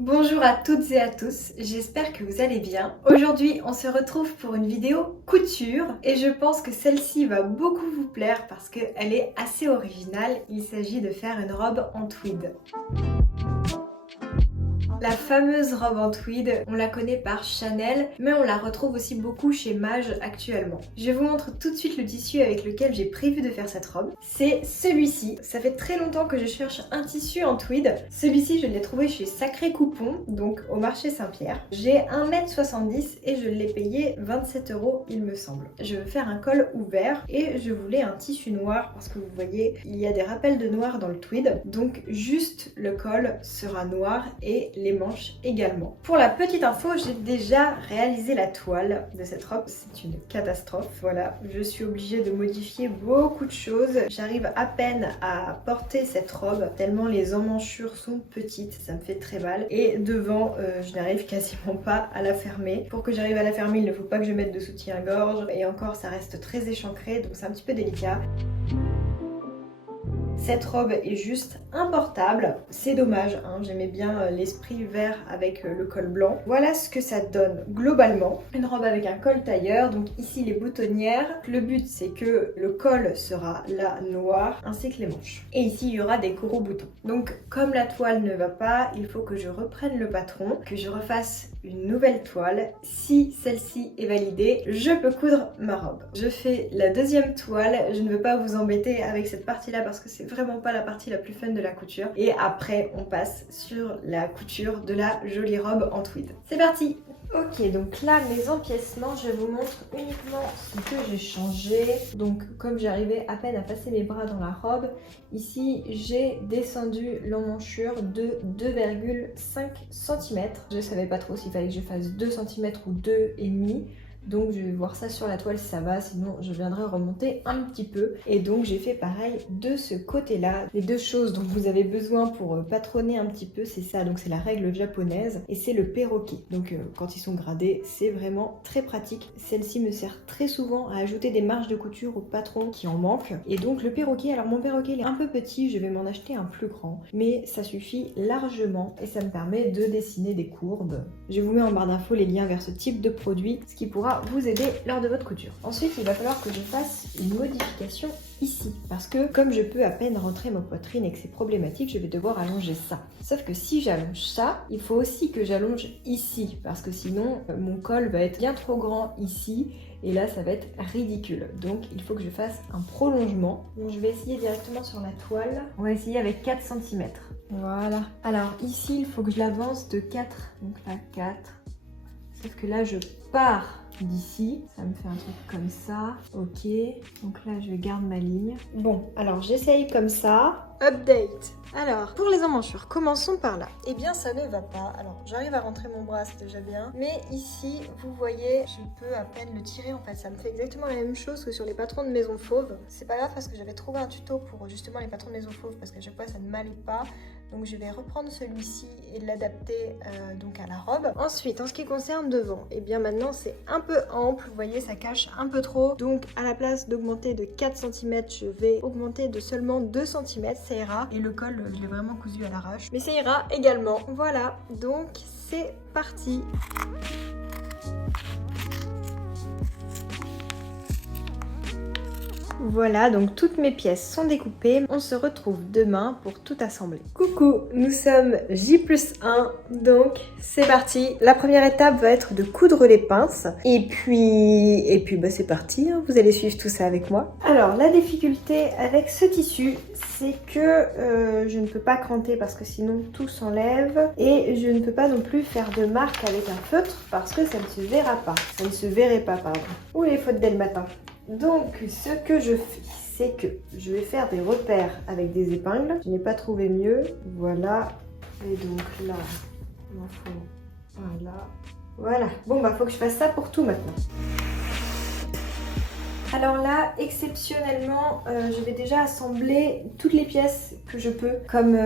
Bonjour à toutes et à tous, j'espère que vous allez bien. Aujourd'hui, on se retrouve pour une vidéo couture et je pense que celle-ci va beaucoup vous plaire parce qu'elle est assez originale. Il s'agit de faire une robe en tweed. La fameuse robe en tweed, on la connaît par Chanel, mais on la retrouve aussi beaucoup chez Maje actuellement. Je vous montre tout de suite le tissu avec lequel j'ai prévu de faire cette robe. C'est celui-ci. Ça fait très longtemps que je cherche un tissu en tweed. Celui-ci, je l'ai trouvé chez Sacré Coupon, donc au marché Saint-Pierre. J'ai 1m70 et je l'ai payé 27 € il me semble. Je veux faire un col ouvert et je voulais un tissu noir parce que vous voyez, il y a des rappels de noir dans le tweed. Donc juste le col sera noir et les manches également. Pour la petite info, j'ai déjà réalisé la toile de cette robe. C'est une catastrophe. Voilà, je suis obligée de modifier beaucoup de choses. J'arrive à peine à porter cette robe tellement les emmanchures sont petites. Ça me fait très mal. Et devant, je n'arrive quasiment pas à la fermer. Pour que j'arrive à la fermer, il ne faut pas que je mette de soutien-gorge. Et encore, ça reste très échancré, donc c'est un petit peu délicat. Cette robe est juste importable, c'est dommage, hein, j'aimais bien l'esprit vert avec le col blanc. Voilà ce que ça donne globalement. Une robe avec un col tailleur, donc ici les boutonnières. Le but c'est que le col sera là noir, ainsi que les manches. Et ici il y aura des gros boutons. Donc comme la toile ne va pas, il faut que je reprenne le patron, que je refasse une nouvelle toile. Si celle-ci est validée, je peux coudre ma robe. Je fais la deuxième toile, je ne veux pas vous embêter avec cette partie-là parce que c'est vraiment pas la partie la plus fun de la couture. Et après, on passe sur la couture de la jolie robe en tweed. C'est parti! Ok, donc là, mes empiècements, je vous montre uniquement ce que j'ai changé. Donc, comme j'arrivais à peine à passer mes bras dans la robe, ici, j'ai descendu l'emmanchure de 2,5 cm. Je savais pas trop s'il fallait que je fasse 2 cm ou 2,5 cm. Donc je vais voir ça sur la toile si ça va, sinon je viendrai remonter un petit peu. Et donc j'ai fait pareil de ce côté-là. Les deux choses dont vous avez besoin pour patronner un petit peu, c'est ça. Donc c'est la règle japonaise et c'est le perroquet. Donc quand ils sont gradés, c'est vraiment très pratique. Celle-ci me sert très souvent à ajouter des marges de couture aux patrons qui en manquent. Et donc le perroquet, alors mon perroquet il est un peu petit, je vais m'en acheter un plus grand. Mais ça suffit largement et ça me permet de dessiner des courbes. Je vous mets en barre d'infos les liens vers ce type de produit, ce qui pourra vous aider lors de votre couture. Ensuite, il va falloir que je fasse une modification ici, parce que comme je peux à peine rentrer ma poitrine et que c'est problématique, je vais devoir allonger ça. Sauf que si j'allonge ça, il faut aussi que j'allonge ici, parce que sinon mon col va être bien trop grand ici, et là ça va être ridicule. Donc il faut que je fasse un prolongement. Donc je vais essayer directement sur la toile. On va essayer avec 4 cm. Voilà. Alors ici, il faut que je l'avance de 4. Donc là, 4. Sauf que là, je pars d'ici. Ça me fait un truc comme ça. Ok. Donc là, je garde ma ligne. Bon, alors j'essaye comme ça. Update. Alors, pour les emmanchures, commençons par là. Eh bien, ça ne va pas. Alors, j'arrive à rentrer mon bras, c'est déjà bien. Mais ici, vous voyez, je peux à peine le tirer. En fait, ça me fait exactement la même chose que sur les patrons de Maison Fauve. C'est pas grave parce que j'avais trouvé un tuto pour justement les patrons de Maison Fauve parce qu'à chaque fois, ça ne m'allait pas. Donc, je vais reprendre celui-ci et l'adapter donc à la robe. Ensuite, en ce qui concerne devant, eh bien maintenant, c'est un peu ample. Vous voyez, ça cache un peu trop. Donc, à la place d'augmenter de 4 cm, je vais augmenter de seulement 2 cm. Ça ira. Et le col, je l'ai vraiment cousu à l'arrache. Mais ça ira également. Voilà, donc c'est parti. Voilà, donc toutes mes pièces sont découpées. On se retrouve demain pour tout assembler. Coucou, nous sommes J+1, donc c'est parti. La première étape va être de coudre les pinces. Et puis bah, c'est parti, hein. Vous allez suivre tout ça avec moi. Alors, la difficulté avec ce tissu, c'est que je ne peux pas cranter parce que sinon tout s'enlève. Et je ne peux pas non plus faire de marque avec un feutre parce que ça ne se verra pas. Ça ne se verrait pas, pardon. Ouh, les fautes dès le matin. Donc, ce que je fais, c'est que je vais faire des repères avec des épingles. Je n'ai pas trouvé mieux. Voilà. Et donc là, il m'en faut un là. Voilà. Bon, bah, faut que je fasse ça pour tout maintenant. Alors là, exceptionnellement, je vais déjà assembler toutes les pièces que je peux, comme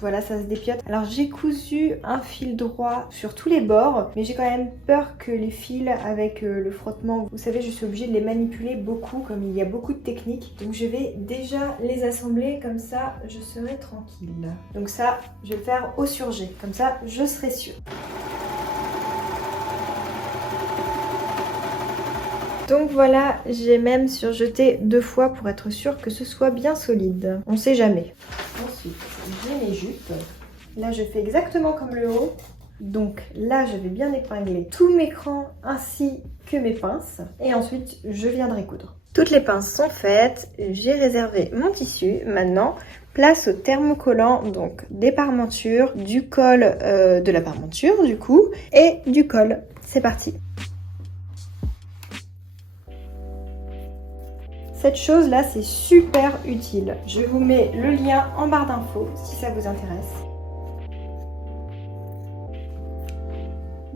voilà, ça se dépiote. Alors j'ai cousu un fil droit sur tous les bords, mais j'ai quand même peur que les fils avec le frottement, vous savez, je suis obligée de les manipuler beaucoup, comme il y a beaucoup de techniques. Donc je vais déjà les assembler, comme ça je serai tranquille. Donc ça, je vais le faire au surjet, comme ça je serai sûre. Donc voilà, j'ai même surjeté 2 fois pour être sûre que ce soit bien solide. On sait jamais. Ensuite, j'ai mes jupes. Là, je fais exactement comme le haut. Donc là, je vais bien épingler tous mes crans ainsi que mes pinces. Et ensuite, je viendrai coudre. Toutes les pinces sont faites. J'ai réservé mon tissu. Maintenant, place au thermocollant, donc des parmentures, du col de la parmenture du coup, et du col. C'est parti. Cette chose-là, c'est super utile. Je vous mets le lien en barre d'infos si ça vous intéresse.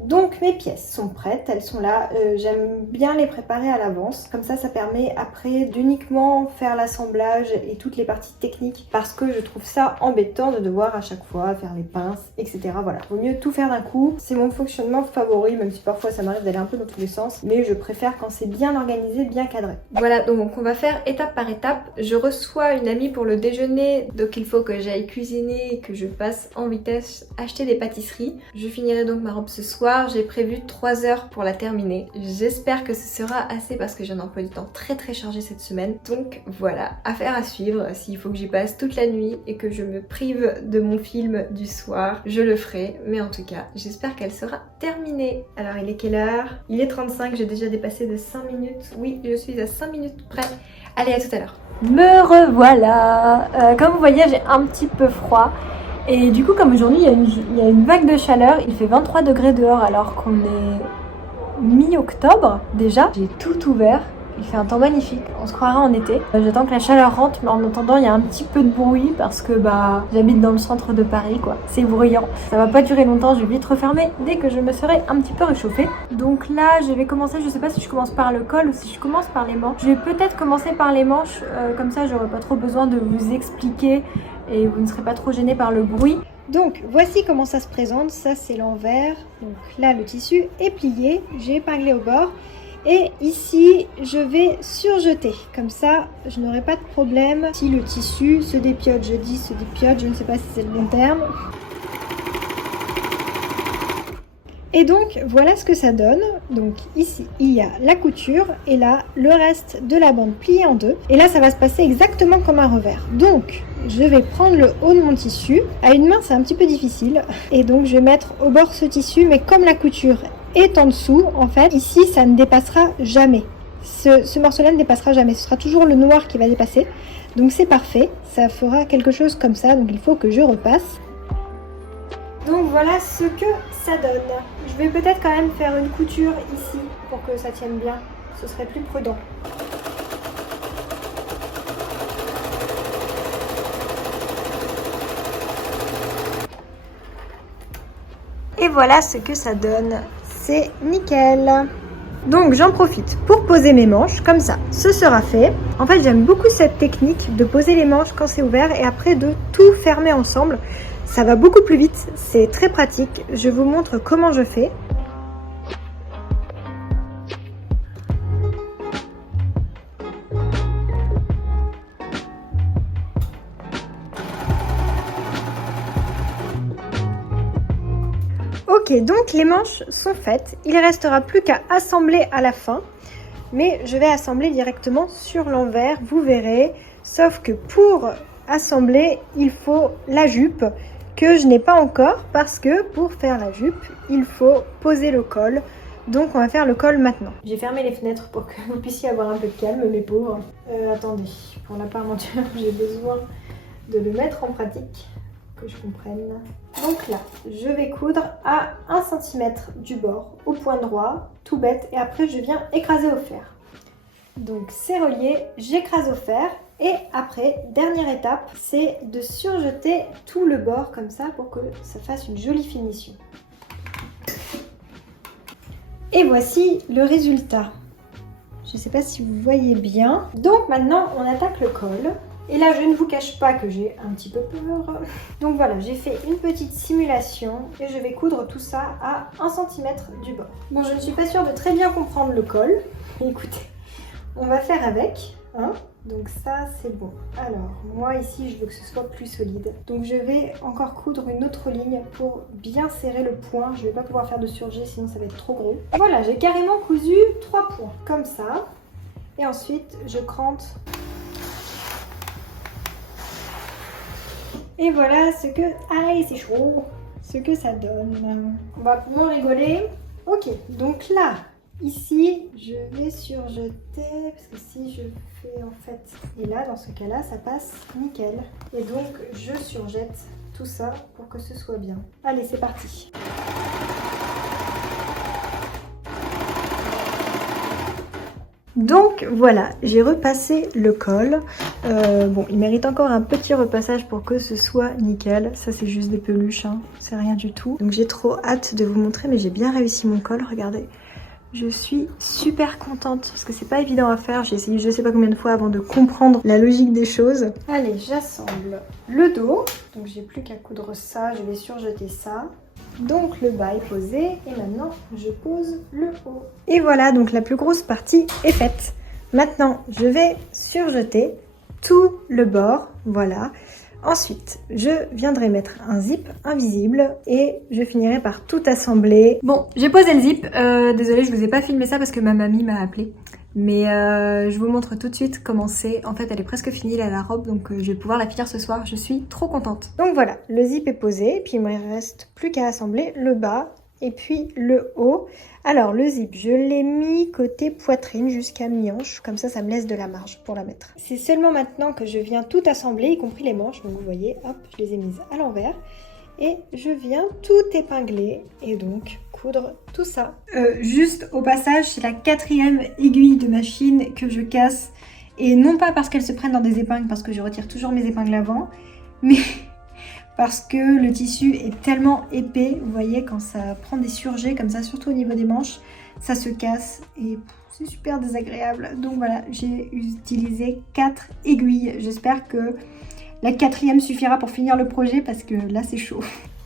Donc mes pièces sont prêtes, elles sont là. J'aime bien les préparer à l'avance. Comme ça permet après d'uniquement faire l'assemblage et toutes les parties techniques. Parce que je trouve ça embêtant de devoir à chaque fois faire les pinces, etc. Voilà, vaut mieux tout faire d'un coup. C'est mon fonctionnement favori, même si parfois ça m'arrive d'aller un peu dans tous les sens. Mais je préfère quand c'est bien organisé, bien cadré. Voilà, donc on va faire étape par étape. Je reçois une amie pour le déjeuner. Donc il faut que j'aille cuisiner et que je passe en vitesse acheter des pâtisseries. Je finirai donc ma robe ce soir. J'ai prévu 3 heures pour la terminer. J'espère que ce sera assez parce que j'ai un emploi du temps très chargé cette semaine. Donc voilà, affaire à suivre. S'il faut que j'y passe toute la nuit et que je me prive de mon film du soir, je le ferai. Mais en tout cas, j'espère qu'elle sera terminée. Alors il est quelle heure? Il est 35, j'ai déjà dépassé de 5 minutes. Oui, je suis à 5 minutes près. Allez, à tout à l'heure. Me revoilà. Comme vous voyez, j'ai un petit peu froid. Et du coup, comme aujourd'hui, il y a une vague de chaleur. Il fait 23 degrés dehors alors qu'on est mi-octobre déjà. J'ai tout ouvert. Il fait un temps magnifique. On se croirait en été. J'attends que la chaleur rentre, mais en attendant, il y a un petit peu de bruit parce que j'habite dans le centre de Paris, quoi. C'est bruyant. Ça va pas durer longtemps. Je vais vite refermer dès que je me serai un petit peu réchauffée. Donc là, je vais commencer. Je sais pas si je commence par le col ou si je commence par les manches. Je vais peut-être commencer par les manches. Comme ça, j'aurai pas trop besoin de vous expliquer et vous ne serez pas trop gênés par le bruit. Donc voici comment ça se présente, ça c'est l'envers. Donc là le tissu est plié, j'ai épinglé au bord et ici je vais surjeter. Comme ça je n'aurai pas de problème si le tissu se dépiote, je dis se dépiote, je ne sais pas si c'est le bon terme. Et donc voilà ce que ça donne. Donc ici il y a la couture et là le reste de la bande pliée en deux. Et là ça va se passer exactement comme un revers. Donc je vais prendre le haut de mon tissu. À une main c'est un petit peu difficile. Et donc je vais mettre au bord ce tissu, mais comme la couture est en dessous, en fait ici ça ne dépassera jamais. Ce morceau-là ne dépassera jamais. Ce sera toujours le noir qui va dépasser. Donc c'est parfait. Ça fera quelque chose comme ça. Donc il faut que je repasse. Donc voilà ce que ça donne. Je vais peut-être quand même faire une couture ici pour que ça tienne bien. Ce serait plus prudent. Et voilà ce que ça donne. C'est nickel. Donc j'en profite pour poser mes manches, comme ça, ce sera fait. En fait j'aime beaucoup cette technique de poser les manches quand c'est ouvert et après de tout fermer ensemble. Ça va beaucoup plus vite, c'est très pratique. Je vous montre comment je fais. Ok, donc les manches sont faites. Il ne restera plus qu'à assembler à la fin. Mais je vais assembler directement sur l'envers, vous verrez. Sauf que pour assembler, il faut la jupe que je n'ai pas encore parce que pour faire la jupe, il faut poser le col. Donc on va faire le col maintenant. J'ai fermé les fenêtres pour que vous puissiez avoir un peu de calme, mes pauvres. Attendez, pour la parmenture, j'ai besoin de le mettre en pratique, que je comprenne. Donc là, je vais coudre à 1 cm du bord, au point droit, tout bête, et après je viens écraser au fer. Donc c'est relié, j'écrase au fer. Et après, dernière étape, c'est de surjeter tout le bord comme ça pour que ça fasse une jolie finition. Et voici le résultat. Je sais pas si vous voyez bien. Donc maintenant on attaque le col. Et là je ne vous cache pas que j'ai un petit peu peur. Donc voilà, j'ai fait une petite simulation et je vais coudre tout ça à 1 cm du bord. Bon, je ne suis pas sûre de très bien comprendre le col. Mais écoutez, on va faire avec. Hein, donc ça c'est bon. Alors moi ici je veux que ce soit plus solide. Donc je vais encore coudre une autre ligne pour bien serrer le point. Je vais pas pouvoir faire de surjet sinon ça va être trop gros. Voilà, j'ai carrément cousu 3 points comme ça. Et ensuite je crante. Et voilà ce que... Aïe, c'est chaud. Ce que ça donne. On va moins rigoler. Ok, donc là, ici, je vais surjeter. Parce que si je fais en fait... Et là, dans ce cas-là, ça passe nickel. Et donc, je surjette tout ça pour que ce soit bien. Allez, c'est parti. Donc voilà, j'ai repassé le col. Bon, il mérite encore un petit repassage pour que ce soit nickel. Ça c'est juste des peluches, hein. C'est rien du tout. Donc j'ai trop hâte de vous montrer, mais j'ai bien réussi mon col, regardez. Je suis super contente parce que c'est pas évident à faire. J'ai essayé je sais pas combien de fois avant de comprendre la logique des choses. Allez, j'assemble le dos. Donc j'ai plus qu'à coudre ça, je vais surjeter ça. Donc le bas est posé et maintenant je pose le haut. Et voilà, donc la plus grosse partie est faite. Maintenant je vais surjeter tout le bord, voilà. Ensuite je viendrai mettre un zip invisible et je finirai par tout assembler. Bon, j'ai posé le zip, désolée je vous ai pas filmé ça parce que ma mamie m'a appelé. Mais je vous montre tout de suite comment c'est. En fait, elle est presque finie là, la robe, donc je vais pouvoir la finir ce soir. Je suis trop contente. Donc voilà, le zip est posé, puis il me reste plus qu'à assembler le bas et puis le haut. Alors le zip, je l'ai mis côté poitrine jusqu'à mi-hanche, comme ça me laisse de la marge pour la mettre. C'est seulement maintenant que je viens tout assembler, y compris les manches. Donc vous voyez, hop, je les ai mises à l'envers. Et je viens tout épingler et donc coudre tout ça. Juste au passage, c'est la 4e aiguille de machine que je casse. Et non pas parce qu'elles se prennent dans des épingles, parce que je retire toujours mes épingles avant, mais parce que le tissu est tellement épais. Vous voyez, quand ça prend des surjets comme ça, surtout au niveau des manches, ça se casse et c'est super désagréable. Donc voilà, j'ai utilisé 4 aiguilles. J'espère que la 4e suffira pour finir le projet parce que là c'est chaud.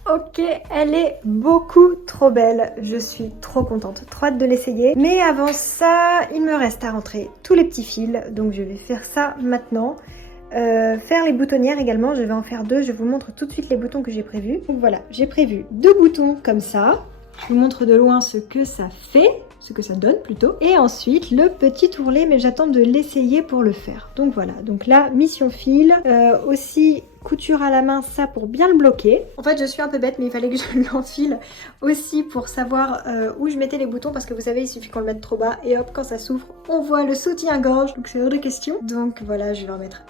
Ok, elle est beaucoup trop belle. Je suis trop contente, trop hâte de l'essayer. Mais avant ça, il me reste à rentrer tous les petits fils. Donc je vais faire ça maintenant. Faire les boutonnières également, je vais en faire 2. Je vous montre tout de suite les boutons que j'ai prévus. Donc voilà, j'ai prévu 2 boutons comme ça. Je vous montre de loin ce que ça fait. Ce que ça donne plutôt. Et ensuite le petit ourlet, mais j'attends de l'essayer pour le faire. Donc voilà, donc là mission fil, aussi couture à la main, ça pour bien le bloquer. En fait je suis un peu bête mais il fallait que je l'enfile aussi pour savoir où je mettais les boutons parce que vous savez il suffit qu'on le mette trop bas et hop quand ça s'ouvre on voit le soutien-gorge, donc c'est hors de question. Donc voilà, je vais en mettre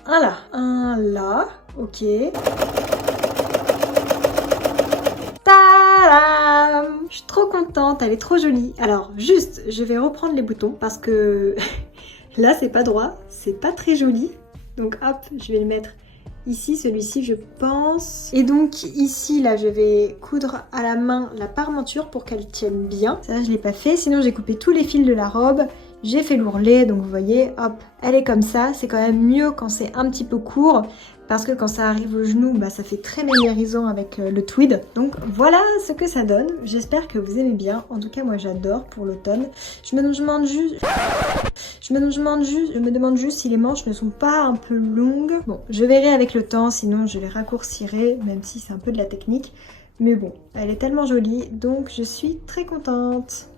un là, ok. Je suis trop contente, elle est trop jolie. Alors juste, je vais reprendre les boutons parce que là c'est pas droit, c'est pas très joli. Donc hop, je vais le mettre ici, celui-ci je pense. Et donc ici là je vais coudre à la main la parmenture pour qu'elle tienne bien. Ça je l'ai pas fait, sinon j'ai coupé tous les fils de la robe. J'ai fait l'ourlet, donc vous voyez, hop, elle est comme ça. C'est quand même mieux quand c'est un petit peu court. Parce que quand ça arrive au genou, bah, ça fait très mémérisant avec le tweed. Donc voilà ce que ça donne. J'espère que vous aimez bien. En tout cas, moi j'adore pour l'automne. Je me demande juste si les manches ne sont pas un peu longues. Bon, je verrai avec le temps, sinon je les raccourcirai, même si c'est un peu de la technique. Mais bon, elle est tellement jolie, donc je suis très contente.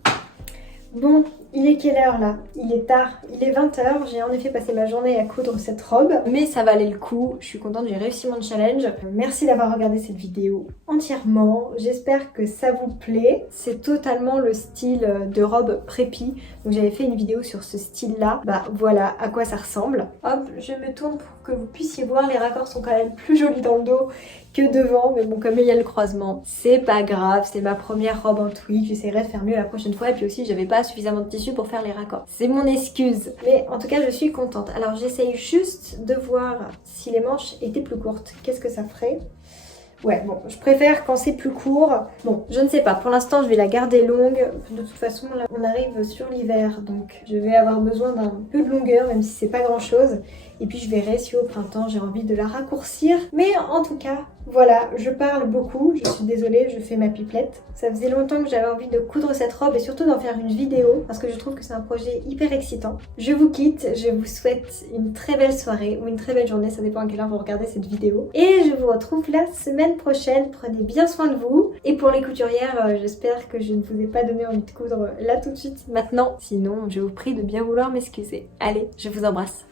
Bon, il est quelle heure là? Il est tard, il est 20 h. J'ai en effet passé ma journée à coudre cette robe, mais ça valait le coup. Je suis contente, j'ai réussi mon challenge. Merci d'avoir regardé cette vidéo entièrement. J'espère que ça vous plaît. C'est totalement le style de robe préppy. Donc j'avais fait une vidéo sur ce style là. Bah voilà à quoi ça ressemble. Hop, je me tourne pour que vous puissiez voir. Les raccords sont quand même plus jolis dans le dos que devant, mais bon, comme il y a le croisement, c'est pas grave, c'est ma première robe en tweed, j'essaierai de faire mieux la prochaine fois, et puis aussi j'avais pas suffisamment de tissu pour faire les raccords. C'est mon excuse, mais en tout cas je suis contente. Alors j'essaye juste de voir si les manches étaient plus courtes, qu'est-ce que ça ferait? Ouais, bon, je préfère quand c'est plus court. Bon, je ne sais pas, pour l'instant je vais la garder longue. De toute façon, là, on arrive sur l'hiver, donc je vais avoir besoin d'un peu de longueur, même si c'est pas grand chose. Et puis je verrai si au printemps j'ai envie de la raccourcir. Mais en tout cas, voilà, je parle beaucoup, je suis désolée, je fais ma pipelette. Ça faisait longtemps que j'avais envie de coudre cette robe et surtout d'en faire une vidéo parce que je trouve que c'est un projet hyper excitant. Je vous quitte, je vous souhaite une très belle soirée ou une très belle journée, ça dépend à quelle heure vous regardez cette vidéo. Et je vous retrouve la semaine prochaine, prenez bien soin de vous. Et pour les couturières, j'espère que je ne vous ai pas donné envie de coudre là tout de suite maintenant. Sinon, je vous prie de bien vouloir m'excuser. Allez, je vous embrasse.